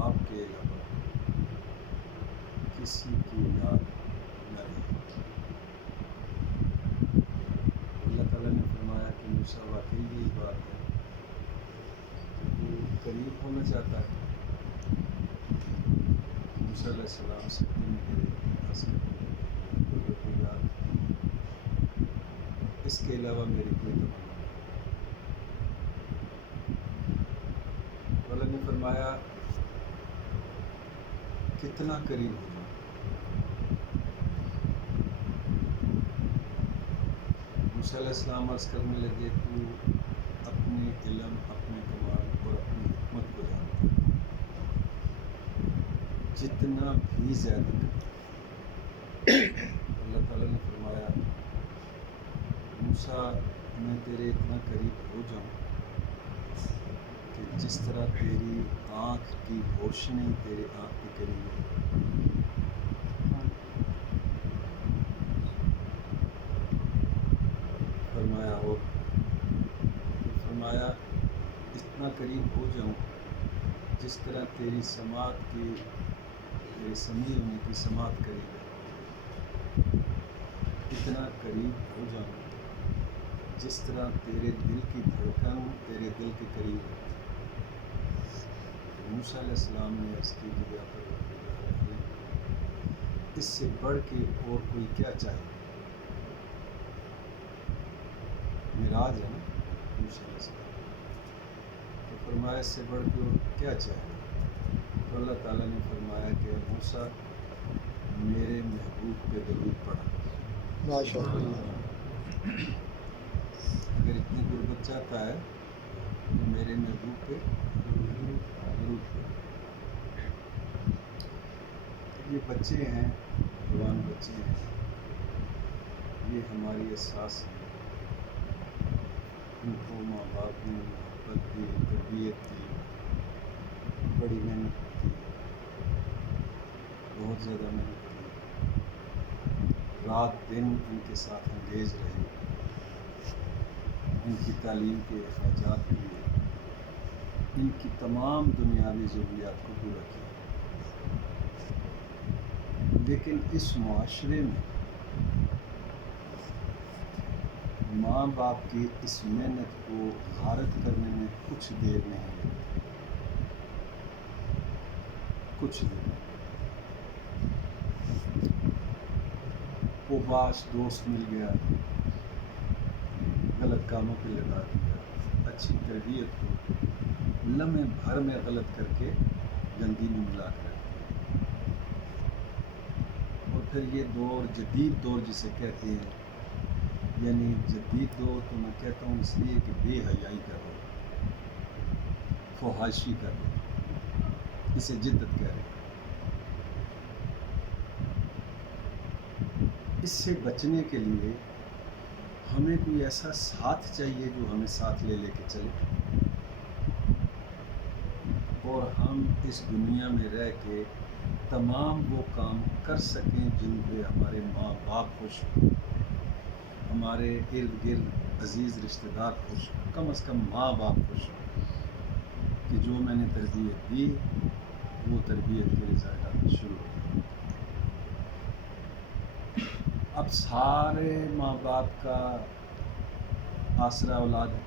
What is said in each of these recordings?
آپ کے علاوہ کسی کی یاد نہ رہے۔ اللہ تعالیٰ نے فرمایا کہ موسیٰ واقعی یہی بات ہے کہ وہ قریب ہونا چاہتا ہے۔ موسیٰ علیہ السلام سجدے میں گرے، یاد اس کے علاوہ میری کوئی تمنا نہیں۔ اللہ نے فرمایا کتنا قریب ہو جاؤ۔ موسیٰ علیہ السلام عرض کرنے لگے تو اپنے علم، اپنے کمال اور اپنی حکمت کو جانتا ہے، جتنا بھی زیادہ کرتا۔ اللہ تعالیٰ نے فرمایا موسیٰ میں تیرے اتنا قریب ہو جاؤں کہ جس طرح تیری آنکھ کی روشنی تیرے آنکھ کے قریب ہے۔ فرمایا اتنا قریب ہو جاؤں جس طرح تیری سماعت کی، تیرے سمیع ہونے کی سماعت قریب ہے۔ اتنا قریب ہو جاؤں جس طرح تیرے دل کی دھڑکن تیرے دل کے قریب ہے۔ موسیٰ علیہ السلام نے عرض کی کہ اس سے بڑھ کے اور کوئی کیا چاہے؟ معراج ہے نا موسیٰ علیہ السلام، تو فرمایا اس سے بڑھ کے اور کیا چاہے؟ تو اللہ تعالیٰ نے فرمایا کہ موسیٰ میرے محبوب پہ درود پڑھا۔ ماشاء اللہ۔ اگر اتنی غربت چاہتا ہے تو میرے محبوب پہ درود پڑھا۔ یہ بچے ہیں، جوان بچے ہیں، یہ ہماری احساس ہے۔ ان کو ماں باپ نے محبت دی، تربیت دی، بڑی محنت کی، بہت زیادہ محنت کی، رات دن ان کے ساتھ انگیج رہے، ان کی تعلیم کے اخراجات کیے، ان کی تمام دنیاوی ضروریات کو پورا کیا۔ لیکن اس معاشرے میں ماں باپ کی اس محنت کو غارت کرنے میں کچھ دیر نہیں لگتی، کچھ دیر نہیں۔ وہ باش دوست مل گیا، غلط کاموں پہ لگا دیا، اچھی تربیت کو لمحے بھر میں غلط کر کے گندی میں ملا کر رکھ دیا۔ اور پھر یہ دور، جدید دور جسے کہتے ہیں، یعنی جدید دور تو میں کہتا ہوں اس لیے کہ بے حیائی کا دور، فحاشی کا دور، اسے جدت کہہ رہے ہیں۔ اس سے بچنے کے لیے ہمیں کوئی ایسا ساتھ چاہیے جو ہمیں ساتھ لے لے کے چلے، اور ہم اس دنیا میں رہ کے تمام وہ کام کر سکیں جن پہ ہمارے ماں باپ خوش ہوں، ہمارے ارد گرد عزیز رشتہ دار خوش ہوں، کم از کم ماں باپ خوش ہوں کہ جو میں نے تربیت دی وہ تربیت کے رزلٹ آنا شروع ہو گئے۔ اب سارے ماں باپ کا آسرا اولاد ہے،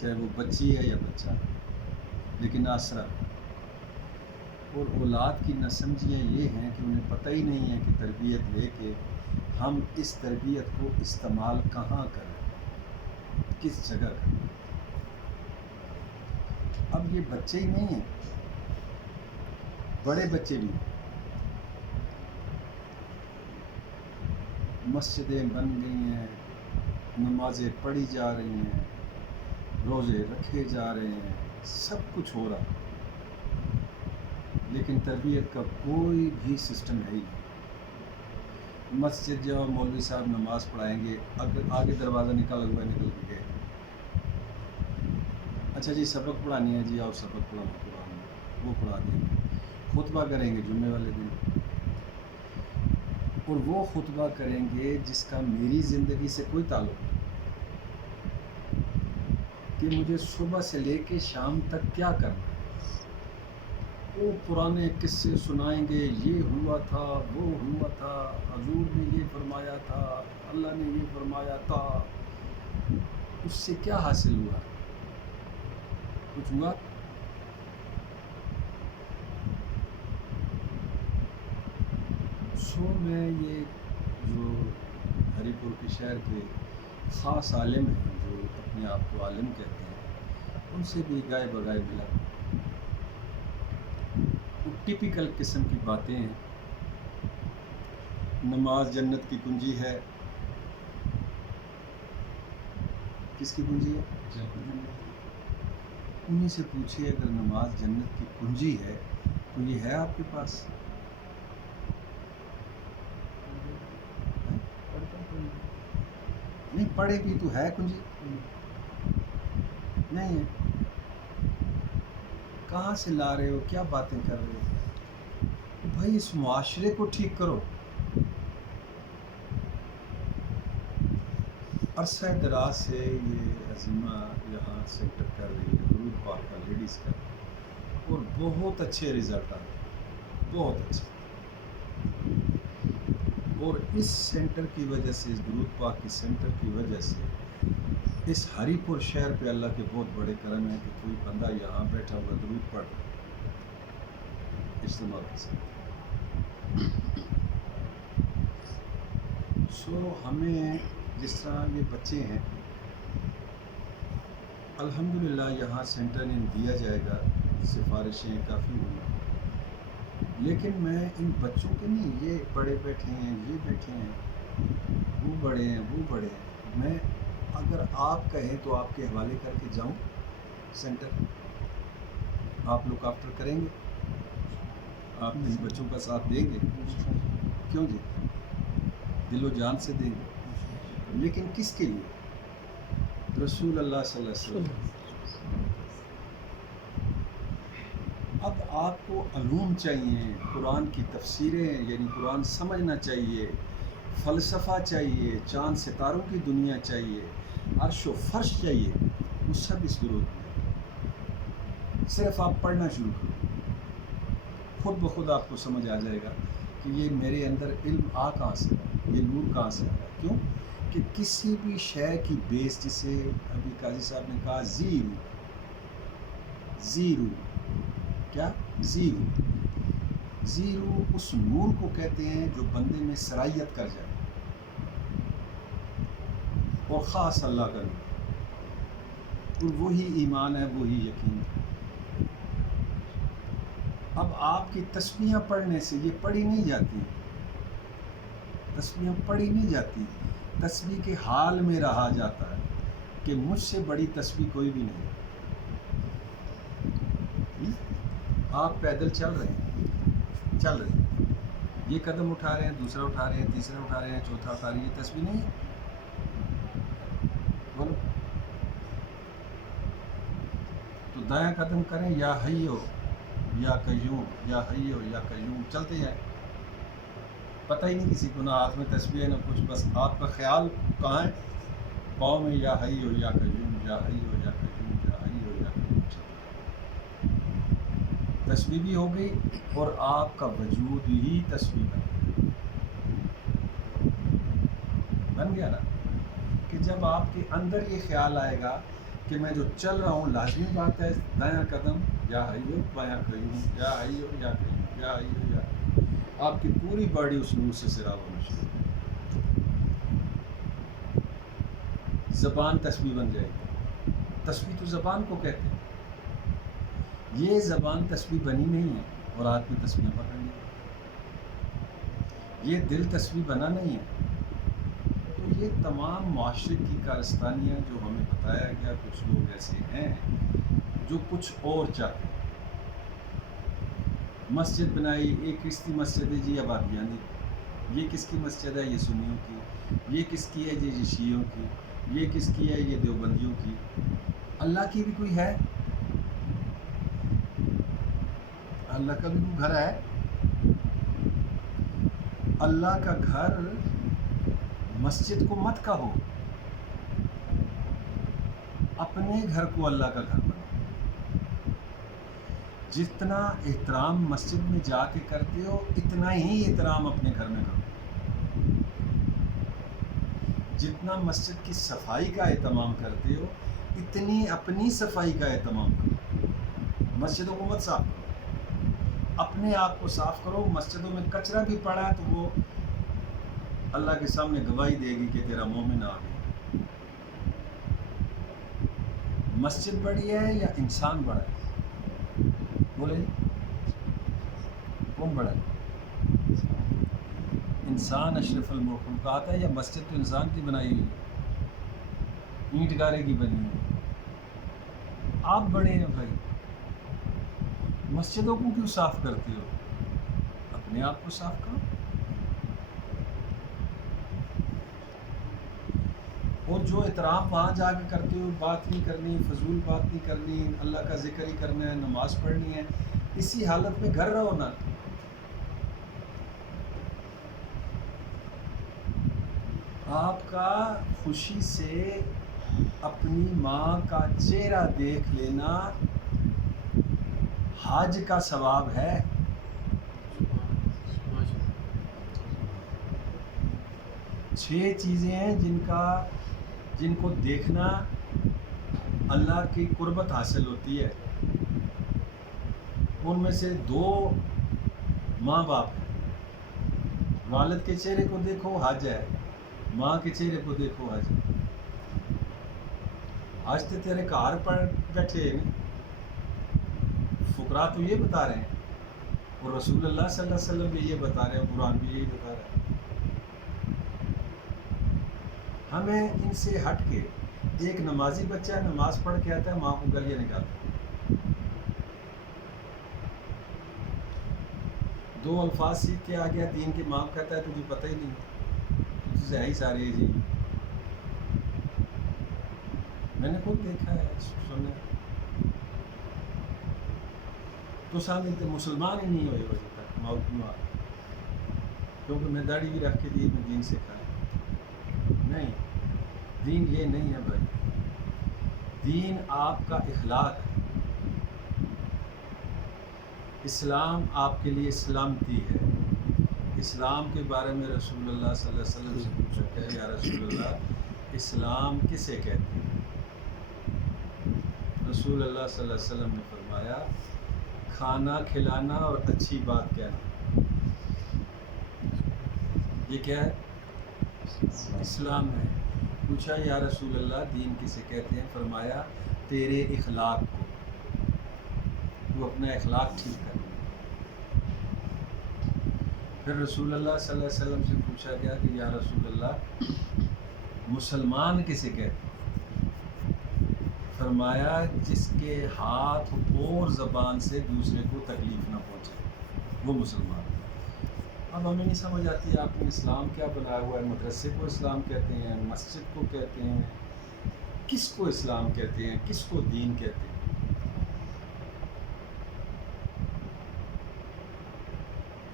چاہے وہ بچی ہے یا بچہ، لیکن آسرا۔ اور اولاد کی ناسمجھیاں یہ ہیں کہ انہیں پتہ ہی نہیں ہے کہ تربیت لے کے ہم اس تربیت کو استعمال کہاں کریں، کس جگہ کریں۔ اب یہ بچے ہی نہیں ہیں، بڑے بچے بھی ہیں۔ مسجدیں بن گئی ہیں، نمازیں پڑھی جا رہی ہیں، روزے رکھے جا رہے ہیں، سب کچھ ہو رہا ہے، لیکن تربیت کا کوئی بھی سسٹم ہے ہی نہیں. مسجد جاؤ، مولوی صاحب نماز پڑھائیں گے، اگر آگے دروازہ نکل کے گئے. اچھا جی سبق پڑھانی ہے جی، آؤ سبق پڑھانا، وہ پڑھا دیں گے. خطبہ کریں گے جمعے والے دن، اور وہ خطبہ کریں گے جس کا میری زندگی سے کوئی تعلق نہیں کہ مجھے صبح سے لے کے شام تک کیا کرنا ہے. وہ پرانے قصے سنائیں گے، یہ ہوا تھا، وہ ہوا تھا، حضور نے یہ فرمایا تھا، اللہ نے یہ فرمایا تھا. اس سے کیا حاصل ہوا؟ کچھ ہوا؟ میں یہ جو ہری پور کے شہر کے خاص عالم ہیں، جو اپنے آپ کو عالم کہتے ہیں، ان سے بھی گائے بگائے ملا. وہ ٹپیکل قسم کی باتیں ہیں. نماز جنت کی کنجی ہے. کس کی کنجی ہے؟ انہیں سے پوچھئے اگر نماز جنت کی کنجی ہے تو یہ ہے آپ کے پاس؟ نہیں پڑھے بھی تو ہے کنجی نہیں ہے. کہاں سے لا رہے ہو؟ کیا باتیں کر رہے ہو بھائی؟ اس معاشرے کو ٹھیک کرو. عرصہ دراز سے یہ عظیمہ یہاں سینٹر کر رہی ہے، درود پاک کا، لیڈیز کا، اور بہت اچھے رزلٹ آ رہے ہیں، بہت اچھے. اور اس سینٹر کی وجہ سے، اس درود پاک کی سینٹر کی وجہ سے اس ہری پور شہر پہ اللہ کے بہت بڑے کرم ہے کہ کوئی بندہ یہاں بیٹھا ہوا درود پڑھ اجتماع کے ساتھ. ہمیں جس طرح یہ بچے ہیں، الحمدللہ یہاں سینٹر ان دیا جائے گا، سفارشیں کافی ہوئی. لیکن میں ان بچوں کے نہیں، یہ بڑے بیٹھے ہیں، یہ بیٹھے ہیں، وہ بڑے ہیں، وہ بڑے ہیں. میں اگر آپ کہیں تو آپ کے حوالے کر کے جاؤں سینٹر، آپ لوگ آفٹر کریں گے؟ آپ ان بچوں کا ساتھ دیں گے؟ کیوں جی؟ دل و جان سے دیں گے. لیکن کس کے لیے؟ رسول اللہ صلی اللہ علیہ وسلم. اب آپ کو علوم چاہیے، قرآن کی تفسیریں، یعنی قرآن سمجھنا چاہیے، فلسفہ چاہیے، چاند ستاروں کی دنیا چاہیے، عرش و فرش چاہیے. وہ سب اس درود میں. صرف آپ پڑھنا شروع کرو، خود بخود آپ کو سمجھ آ جائے گا کہ یہ میرے اندر علم کہاں سے ہے، یہ نور کہاں سے آ رہا ہے. کیوں کہ کسی بھی شے کی بیس، جسے ابھی قاضی صاحب نے کہا زیرو، کیا زیرو اس نور کو کہتے ہیں جو بندے میں سرائیت کر جائے، اور خاص اللہ کا نور. اور وہی ایمان ہے، وہی یقین ہے. اب آپ کی تسبیحاں پڑھنے سے یہ پڑھی نہیں جاتی، تسبیحاں پڑھی نہیں جاتی. تسبیح کے حال میں رہا جاتا ہے کہ مجھ سے بڑی تسبیح کوئی بھی نہیں. آپ پیدل چل رہے ہیں، یہ قدم اٹھا رہے ہیں، دوسرا اٹھا رہے ہیں، تیسرا اٹھا رہے ہیں، چوتھا اٹھا رہے ہیں، یہ تسبیح نہیں ہے؟ بولو. تو دایاں قدم کریں، یا حیو یا قیوم، یا حیو یا قیوم، چلتے جائیں. پتہ ہی نہیں کسی کو، نہ ہاتھ میں تسبیح ہے نہ کچھ، بس آپ کا خیال کہاں ہے؟ پاؤں میں. یا حیو یا قیوم، یا حیو یا قیوم، یا حیو یا قیوم. تسبیح بھی ہو گئی اور آپ کا وجود ہی تسبیح بن گیا نا. کہ جب آپ کے اندر یہ خیال آئے گا کہ میں جو چل رہا ہوں، لازمی بات ہے دایاں قدم یا حیو، بایاں قیوم، یا حیو یا قیوم، یا حیو یا قیوم. آپ کی پوری باڈی اس نور سے سیراب ہونا شروع. زبان تسبیح بن جائے گی. تسبیح تو زبان کو کہتے ہیں. یہ زبان تسبیح بنی نہیں ہے اور ہاتھ میں تسبیح پکڑ لی. یہ دل تسبیح بنا نہیں ہے. تو یہ تمام معاشرے کی کارستانیاں جو ہمیں بتایا گیا، کچھ لوگ ایسے ہیں جو کچھ اور چاہتے ہیں. مسجد بنائی، ایک کس کی مسجد ہے جی ابادیانی، یہ کس کی مسجد ہے یہ سنیوں کی، یہ کس کی ہے جی یہ شیعوں کی، یہ کس کی ہے یہ دیوبندیوں کی. اللہ کی بھی کوئی ہے؟ اللہ کا بھی کوئی گھر ہے؟ اللہ کا گھر مسجد کو مت کہو، اپنے گھر کو اللہ کا گھر بناؤ. جتنا احترام مسجد میں جا کے کرتے ہو اتنا ہی احترام اپنے گھر میں کرو. جتنا مسجد کی صفائی کا اہتمام کرتے ہو اتنی اپنی صفائی کا اہتمام کرو. مسجدوں کو مت صاف کرو، اپنے آپ کو صاف کرو. مسجدوں میں کچرا بھی پڑا ہے تو وہ اللہ کے سامنے گواہی دے گی کہ تیرا مومن آ گیا. مسجد بڑی ہے یا انسان بڑا ہے؟ بولے کون بڑا ہے؟ انسان اشرف المخلوقات ہے یا مسجد تو انسان کی بنائی ہوئی ہے، اینٹ گارے کی بنی ہوئی. آپ بڑے ہیں بھائی، مسجدوں کو کیوں صاف کرتے ہو؟ اپنے آپ کو صاف کرو. اور جو احترام وہاں جا کے کرتے ہو، بات نہیں کرنی، فضول بات نہیں کرنی، اللہ کا ذکر ہی کرنا ہے، نماز پڑھنی ہے، اسی حالت میں گھر رہو نا. آپ کا خوشی سے اپنی ماں کا چہرہ دیکھ لینا حج کا ثواب ہے. چھ چیزیں ہیں جن کو دیکھنا اللہ کی قربت حاصل ہوتی ہے. ان میں سے 2 ماں باپ ہیں. والد کے چہرے کو دیکھو حج ہے، ماں کے چہرے کو دیکھو حج ہے. آج تو تیرے گھر پر بیٹھے ہیں، فقراء تو یہ بتا رہے ہیں اور رسول اللہ صلی اللہ علیہ وسلم بھی یہ بتا رہے ہیں، قرآن بھی یہی بتا رہا ہے. ہمیں ان سے ہٹ کے ایک نمازی بچہ نماز پڑھ کے آتا ہے، ماں کو گالیاں نکالتا ہے. 2 الفاظ سیکھ کے آ گیا، دین کے ماں کہتا ہے تجھے پتہ ہی نہیں، تجھے ہی سارے جی. میں نے خود دیکھا ہے، سنا ہے. تو سامنے مسلمان ہی نہیں ہوئے ابھی تک، موت کیوں آ گئی؟ کیونکہ میں داڑھی بھی رکھ کے دی میں دین سکھایا. نہیں، دین یہ نہیں ہے بھائی. دین آپ کا اخلاق ہے. اسلام آپ کے لیے سلامتی ہے. اسلام کے بارے میں رسول اللہ صلی اللہ علیہ وسلم سے پوچھا کہ یا رسول اللہ اسلام کسے کہتے ہیں؟ رسول اللہ صلی اللہ علیہ وسلم نے فرمایا کھانا کھلانا اور اچھی بات کہنا. یہ کیا ہے؟ اسلام ہے. پوچھا یا رسول اللہ دین کسے کہتے ہیں؟ فرمایا تیرے اخلاق کو، تو اپنا اخلاق ٹھیک کر. پھر رسول اللہ صلی اللہ علیہ وسلم سے پوچھا گیا کہ یا رسول اللہ مسلمان کسے کہتے ہیں؟ فرمایا جس کے ہاتھ اور زبان سے دوسرے کو تکلیف نہ پہنچے، وہ مسلمان. اب ہمیں نہیں سمجھ آتی آپ نے اسلام کیا بنایا ہوا ہے. مدرسے کو اسلام کہتے ہیں، مسجد کو کہتے ہیں، کس کو اسلام کہتے ہیں، کس کو دین کہتے ہیں؟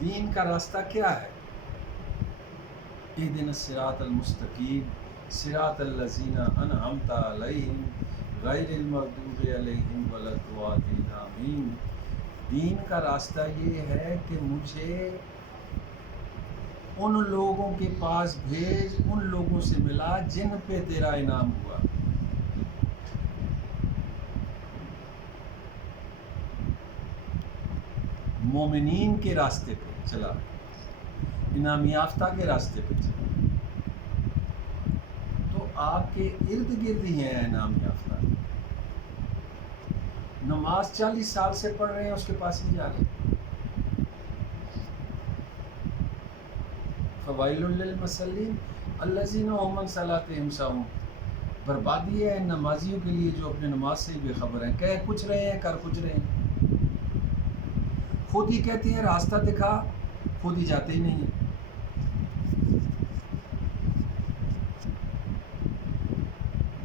دین کا راستہ کیا ہے؟ اہدنا الصراط المستقیم صراط الذین انعمت علیہم غیر المغضوب علیہم ولا الضالین آمین. دین کا راستہ یہ ہے کہ مجھے ان لوگوں کے پاس بھیج، ان لوگوں سے ملا جن پہ تیرا انعام ہوا. مومنین کے راستے پہ چلا، انعام یافتہ کے راستے پہ چلا. تو آپ کے ارد گرد ہی ہیں انعام یافتہ. نماز 40 سال سے پڑھ رہے ہیں، اس کے پاس نہیں جا رہے. فوائل للمصلین الذین هم عن صلاتهم ساہون. بربادی ہے ان نمازیوں کے لیے جو اپنے نماز سے بے خبر ہیں، کہہ کچھ رہے ہیں کر کچھ رہے ہیں. خود ہی کہتے ہیں راستہ دکھا، خود ہی جاتے ہی نہیں ہیں.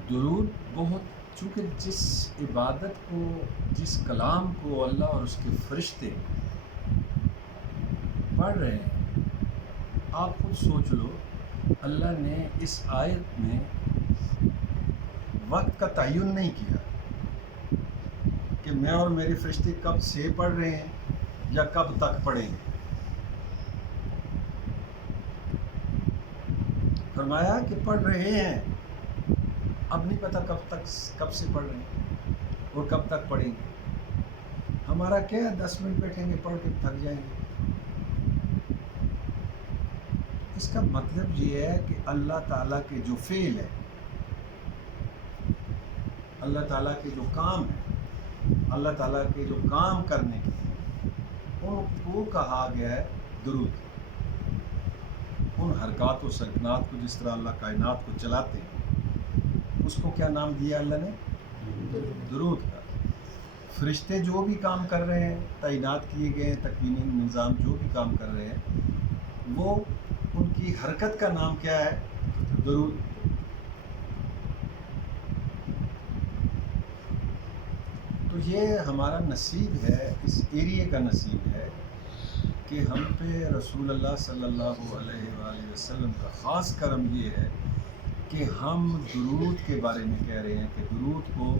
درود بہت، چونکہ جس عبادت کو، جس کلام کو اللہ اور اس کے فرشتے پڑھ رہے ہیں، آپ خود سوچ لو، اللہ نے اس آیت میں وقت کا تعین نہیں کیا کہ میں اور میرے فرشتے کب سے پڑھ رہے ہیں یا کب تک پڑھیں گے. فرمایا کہ پڑھ رہے ہیں، اب نہیں پتہ کب سے پڑھ رہے ہیں اور کب تک پڑھیں گے. ہمارا کیا ہے، 10 منٹ بیٹھیں گے، پڑھ کے تھک جائیں گے. اس کا مطلب یہ ہے کہ اللہ تعالیٰ کے جو فعل ہے، اللہ تعالیٰ کے جو کام ہے، اللہ تعالیٰ کے جو کام کرنے کے ان کو کہا گیا ہے درود. ان حرکات و سکنات کو، جس طرح اللہ کائنات کو چلاتے ہیں، اس کو کیا نام دیا اللہ نے؟ درود کا. فرشتے جو بھی کام کر رہے ہیں، تعینات کیے گئے ہیں، تکوینی نظام جو بھی کام کر رہے ہیں، وہ ان کی حرکت کا نام کیا ہے؟ درود. تو یہ ہمارا نصیب ہے، اس ایریے کا نصیب ہے کہ ہم پہ رسول اللہ صلی اللہ علیہ وآلہ وسلم کا خاص کرم یہ ہے کہ ہم درود کے بارے میں کہہ رہے ہیں کہ درود کو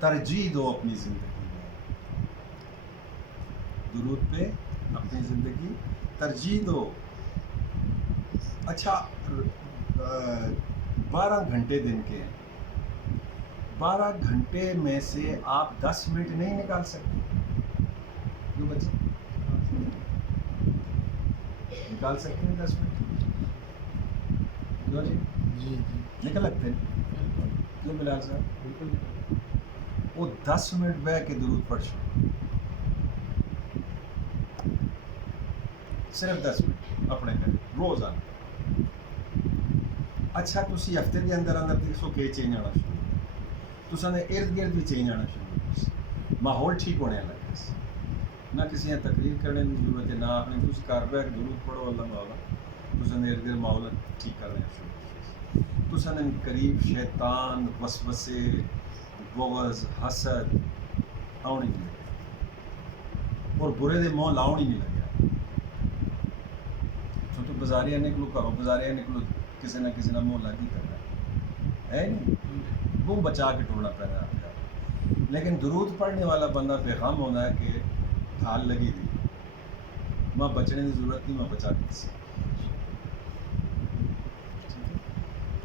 ترجیح دو اپنی زندگی میں. درود پہ اپنی زندگی ترجیح دو. اچھا، 12 گھنٹے دن کے ہیں، 12 گھنٹے میں سے آپ 10 منٹ نہیں نکال سکتے؟ کیوں بچے؟ نکال سکتے ہیں 10 منٹ؟ کیوں جی؟ نکل لگتے ہیں؟ کیوں بلال صاحب؟ بالکل. وہ 10 منٹ بہ کے درود پڑھ چھوڑ، صرف 10 منٹ اپنے گھر روزانہ. اچھا، تسی ہفتے دے اندر اندر دیکھو کہ چینج آنا شروع ہو، تساں دے ارد گرد بھی چینج آنا شروع ہو، ماحول ٹھیک ہونے لگا. نہ کسی نے تقریر کرنے کی ضرورت ہے، نہ آپ نے کچھ کر رہا ہے درود پڑھو اللہ مولا، تساں دے ارد گرد ماحول ٹھیک کرنے شروع ہو. تساں دے قریب شیطان، وسوسے، بغض، حسد آؤ نہیں لگے اور برے دے منہ لاؤ نہیں لگا. تو بازاریاں نکلو، کرو بازاریاں نکلو، کسی نہ کسی نہ منہ لگ ہی کرنا ہے نہیں، منہ بچا کے ٹوڑنا پینا. لیکن درود پڑھنے والا بندہ پیغام ہونا ہے کہ کھال لگی تھی، ماں بچنے کی ضرورت نہیں، ماں بچا کے کسی.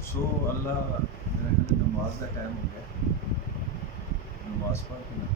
سو اللہ میرا خیال نماز کا ٹائم ہو گیا، نماز پڑھ کے نا